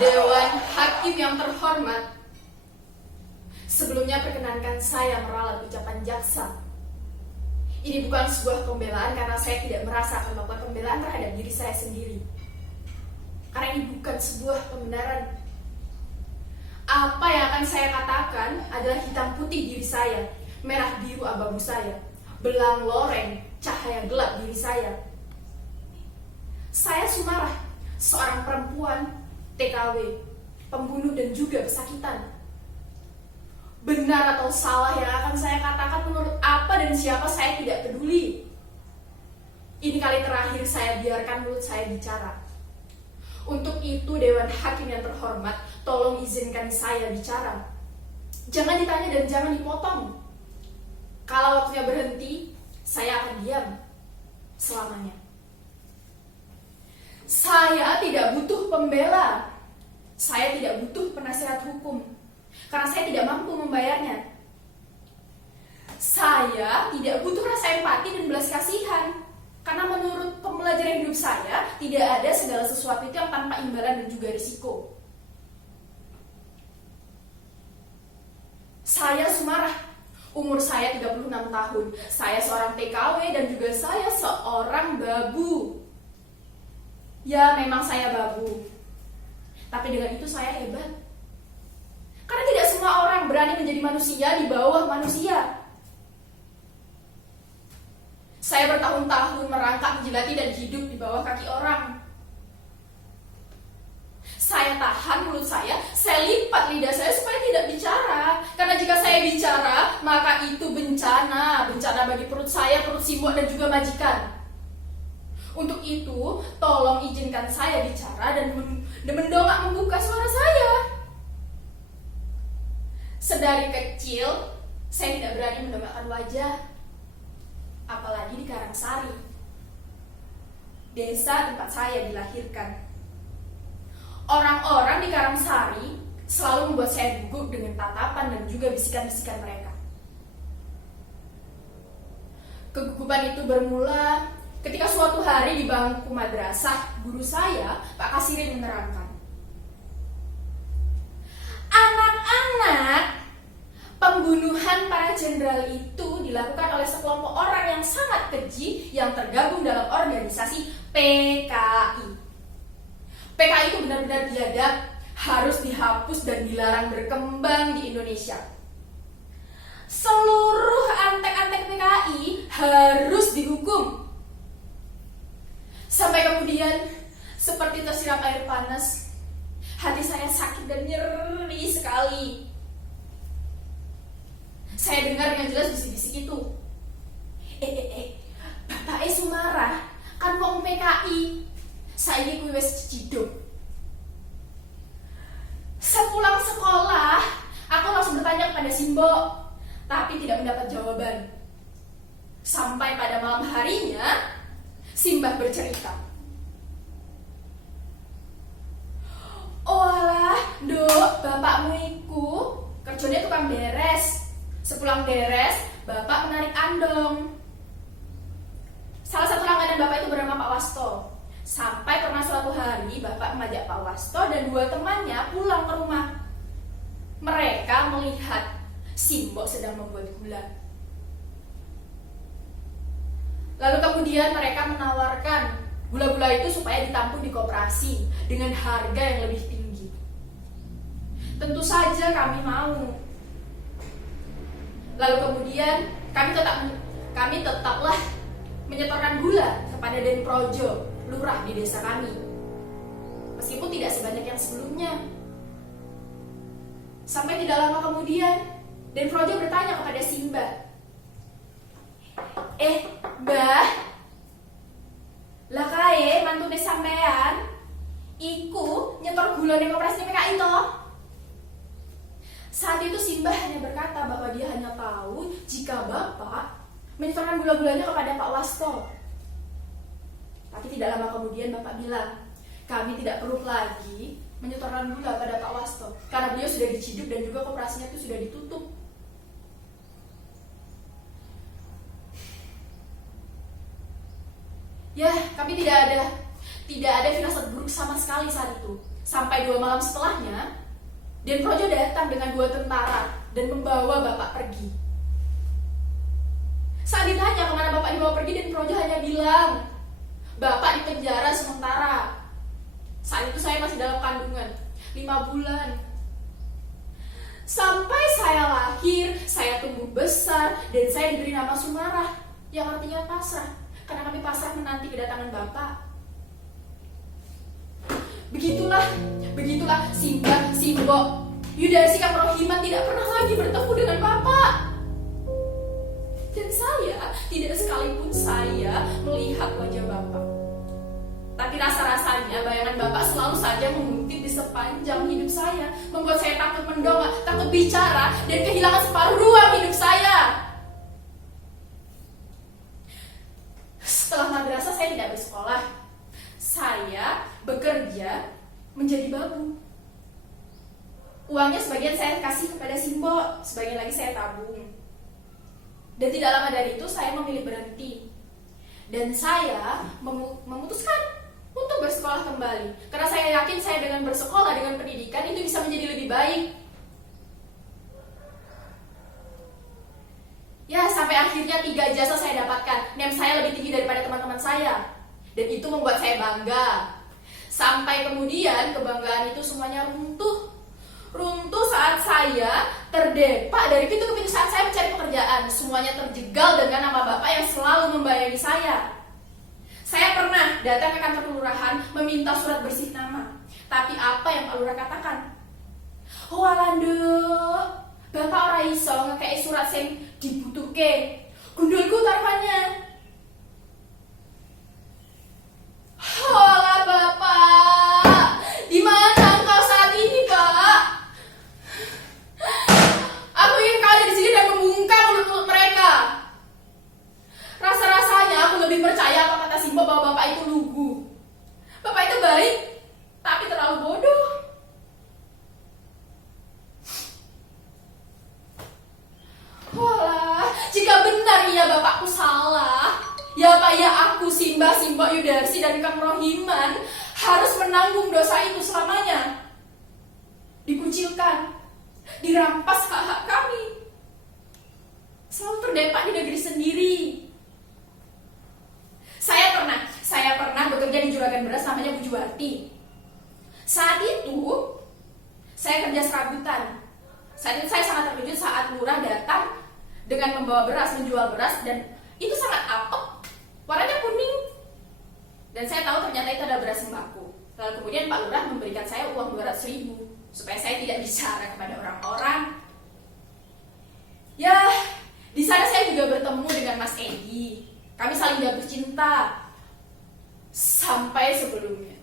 Dewan Hakim yang terhormat, sebelumnya perkenankan saya meralat ucapan jaksa. Ini bukan sebuah pembelaan karena saya tidak merasa akan melakukan pembelaan terhadap diri saya sendiri. Karena ini bukan sebuah pembenaran. Apa yang akan saya katakan adalah hitam putih diri saya, merah biru abu-abu saya, belang loreng cahaya gelap diri saya. Saya Sumarah, seorang perempuan TKW, pembunuh dan juga pesakitan. Benar atau salah yang akan saya katakan menurut apa dan siapa saya tidak peduli. Ini kali terakhir saya biarkan mulut saya bicara. Untuk itu Dewan Hakim yang terhormat, tolong izinkan saya bicara. Jangan ditanya dan jangan dipotong. Kalau waktunya berhenti, saya akan diam selamanya. Saya tidak butuh pembela. Saya tidak butuh penasihat hukum karena saya tidak mampu membayarnya. Saya tidak butuh rasa empati dan belas kasihan karena menurut pembelajaran hidup saya tidak ada segala sesuatu itu yang tanpa imbalan dan juga risiko. Saya Sumarah, umur saya 36 tahun. Saya seorang TKW dan juga saya seorang babu. Ya, memang saya babu. Tapi dengan itu saya hebat. Karena tidak semua orang berani menjadi manusia di bawah manusia. Saya bertahun-tahun merangkak, menjilati dan hidup di bawah kaki orang. Saya tahan mulut saya lipat lidah saya supaya tidak bicara. Karena jika saya bicara, maka itu bencana. Bencana bagi perut saya, perut Simbok dan juga majikan. Untuk itu, tolong izinkan saya bicara dan mendongak membuka suara saya. Sedari kecil, saya tidak berani mendongakkan wajah. Apalagi di Karangsari, desa tempat saya dilahirkan. Orang-orang di Karangsari selalu membuat saya gugup dengan tatapan dan juga bisikan-bisikan mereka. Kegugupan itu bermula ketika suatu hari di bangku madrasah, guru saya, Pak Kasirin, menerangkan, anak-anak, pembunuhan para jenderal itu dilakukan oleh sekelompok orang yang sangat keji yang tergabung dalam organisasi PKI. PKI itu benar-benar biadab, harus dihapus dan dilarang berkembang di Indonesia. Seluruh antek-antek PKI harus dihukum. Sampai kemudian, seperti tersiram air panas, hati saya sakit dan nyeri sekali. Saya dengar dengan jelas bisik-bisik itu. Bapak Sumarah, kan wong PKI. Saya kuwi wis ciduk. Sepulang sekolah, aku langsung bertanya kepada Simbok, tapi tidak mendapat jawaban. Sampai pada malam harinya, Simbah bercerita. Oh alah, Dok, bapakmu iku kerjanya tukang beres. Sepulang beres, bapak menarik andong. Salah satu langganan bapak itu bernama Pak Wasto. Sampai pernah suatu hari bapak mengajak Pak Wasto dan dua temannya pulang ke rumah. Mereka melihat Simbok sedang membuat gula. Lalu kemudian mereka menawarkan gula-gula itu supaya ditampung di koperasi dengan harga yang lebih tinggi. Tentu saja kami mau. Lalu kemudian kami tetaplah menyetorkan gula kepada Den Projo, lurah di desa kami. Meskipun tidak sebanyak yang sebelumnya. Sampai tidak lama kemudian, Den Projo bertanya kepada Simbah, Mbah, lah kae mantune sampean iku nyetor gula ning koperasi PKI toh? Saat itu Simbah hanya berkata bahwa dia hanya tahu jika bapak menyetorkan gula-gulanya kepada Pak Wasto. Tapi tidak lama kemudian bapak bilang, kami tidak perlu lagi menyetorkan gula pada Pak Wasto karena beliau sudah diciduk dan juga koperasinya itu sudah ditutup. Ya, kami tidak Tidak ada firasat buruk sama sekali saat itu. Sampai 2 malam setelahnya, Den Projo datang dengan 2 tentara dan membawa bapak pergi. Saat ditanya kemana bapak dibawa pergi, Den Projo hanya bilang, bapak di penjara sementara. Saat itu saya masih dalam kandungan 5 bulan. Sampai saya lahir, saya tumbuh besar, dan saya diberi nama Sumarah, yang artinya pasrah, karena kami pasrah menanti kedatangan bapak. Begitulah Simba, Simbo, Yudarsi, Kang Rohiman tidak pernah lagi bertemu dengan bapak. Dan saya, tidak sekalipun saya melihat wajah bapak. Tapi rasa-rasanya bayangan bapak selalu saja menguntit di sepanjang hidup saya, membuat saya takut mendongak, takut bicara, dan kehilangan separuh ruang hidup saya. Setelah madrasah saya tidak bersekolah. Saya bekerja menjadi babu. Uangnya sebagian saya kasih kepada Simbo, sebagian lagi saya tabung. Dan tidak lama dari itu saya memilih berhenti. Dan saya memutuskan untuk bersekolah kembali. Karena saya yakin saya dengan bersekolah, dengan pendidikan itu bisa menjadi lebih baik. Ya, sampai akhirnya 3 ijazah saya dapatkan. NEM saya lebih tinggi daripada teman-teman saya. Dan itu membuat saya bangga. Sampai kemudian kebanggaan itu semuanya runtuh. Runtuh saat saya terdepak dari pintu ke pintu saat saya mencari pekerjaan. Semuanya terjegal dengan nama bapak yang selalu membayangi saya. Saya pernah datang ke kantor kelurahan meminta surat bersih nama. Tapi apa yang Pak Lurah katakan? Oh alando, bapak ora iso ngekei surat sing dibutuhke. Gundulku taruhannya. Hola bapak, di mana engkau saat ini pak? Aku ingin kau ada di sini dan membungkam mulut-mulut mereka. Rasa-rasanya aku lebih percaya apa kata Simbo bahwa bapak itu lugu. Bapak itu baik, tapi terlalu bodoh. Walah, jika benar iya bapakku salah, ya Pak ya aku Simba, Simbo, Yudarsi, dan Kang Rohiman harus menanggung dosa itu selamanya. Dikucilkan, dirampas hak-hak kami, selalu terdepak di negeri sendiri. Saya pernah bekerja di juragan beras namanya Bu Juwarti. Saat itu saya kerja serabutan. Saat itu saya sangat terkejut saat lurah datang dengan membawa beras, menjual beras, dan itu sangat apek, warnanya kuning. Dan saya tahu ternyata itu adalah beras sembako. Lalu kemudian Pak Lurah memberikan saya uang 200.000 supaya saya tidak bicara kepada orang-orang. Ya, di sana saya juga bertemu dengan Mas Edi. Kami saling jatuh cinta sampai sebelumnya.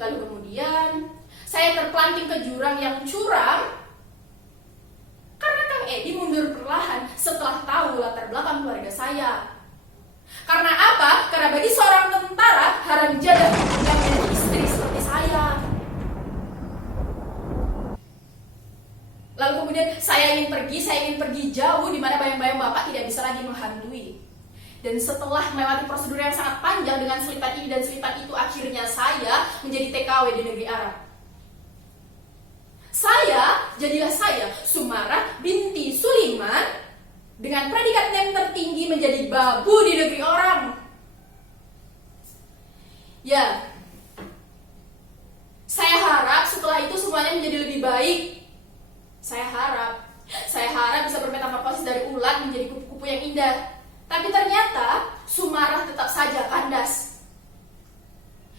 Lalu kemudian saya terpelanting ke jurang yang curam karena Kang Edi mundur perlahan setelah tahu latar belakang keluarga saya. Karena apa? Karena bagi seorang tentara haram jadah yang menjadi istri seperti saya. Lalu kemudian saya ingin pergi jauh di mana bayang-bayang bapak tidak bisa lagi menghantui. Dan setelah melewati prosedur yang sangat panjang dengan selipan ini dan selipan itu, akhirnya saya menjadi TKW di negeri Arab. Jadilah saya, Sumarah binti Suliman, dengan predikat NEM tertinggi menjadi babu di negeri orang. Ya, saya harap setelah itu semuanya menjadi lebih baik. Saya harap bisa bermetamorfosis dari ulat menjadi kupu-kupu yang indah. Tapi ternyata Sumarah tetap saja kandas.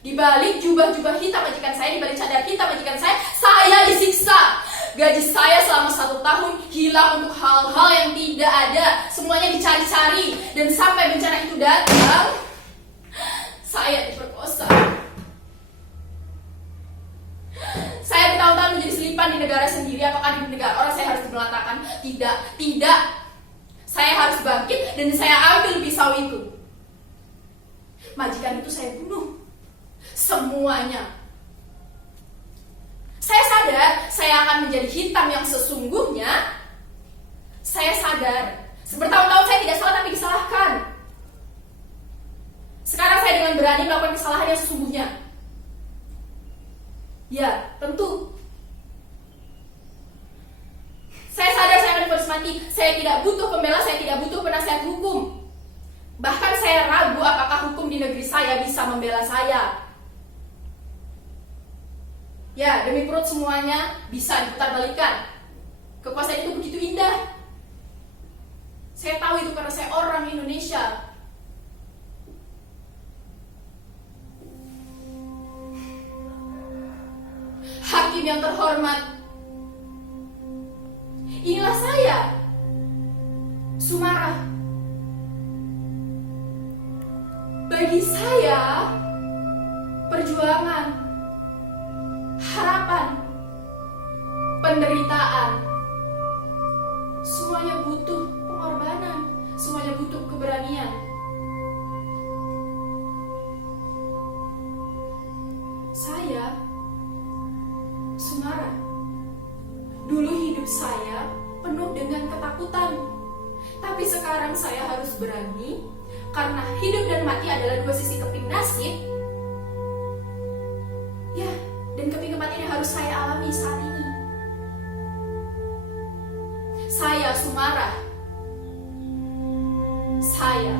Di balik jubah-jubah hitam majikan saya, di balik cadar hitam majikan saya disiksa. Gaji saya selama 1 tahun hilang untuk hal-hal yang tidak ada. Semuanya dicari-cari. Dan sampai bencana itu datang, saya diperkosa. Saya bertahun-tahun menjadi selipan di negara sendiri. Apakah di negara orang saya harus dimelatakan? Tidak. Saya harus bangkit dan saya ambil pisau itu. Majikan itu saya bunuh. Semuanya. Saya sadar saya akan menjadi hitam yang sesungguhnya. Saya sadar. Bertahun-tahun saya tidak salah tapi disalahkan. Sekarang saya dengan berani melakukan kesalahan yang sesungguhnya. Ya, tentu. Saya sadar saya akan divonis mati. Saya tidak butuh pembela, saya tidak butuh penasihat hukum. Bahkan saya ragu apakah hukum di negeri saya bisa membela saya. Ya, demi perut semuanya bisa diputarbalikan. Kekuasaan itu begitu indah. Saya tahu itu karena saya orang Indonesia. Hakim yang terhormat, inilah saya, Sumara. Bagi saya, perjuangan, harapan, penderitaan, semuanya butuh pengorbanan, semuanya butuh keberanian. Saya, Sumara, dulu hidup saya penuh dengan ketakutan. Tapi sekarang saya harus berani, karena hidup dan mati adalah dua sisi keping nasib. Ya, dan keping keempat ini harus saya alami saat ini. Saya Sumara. Saya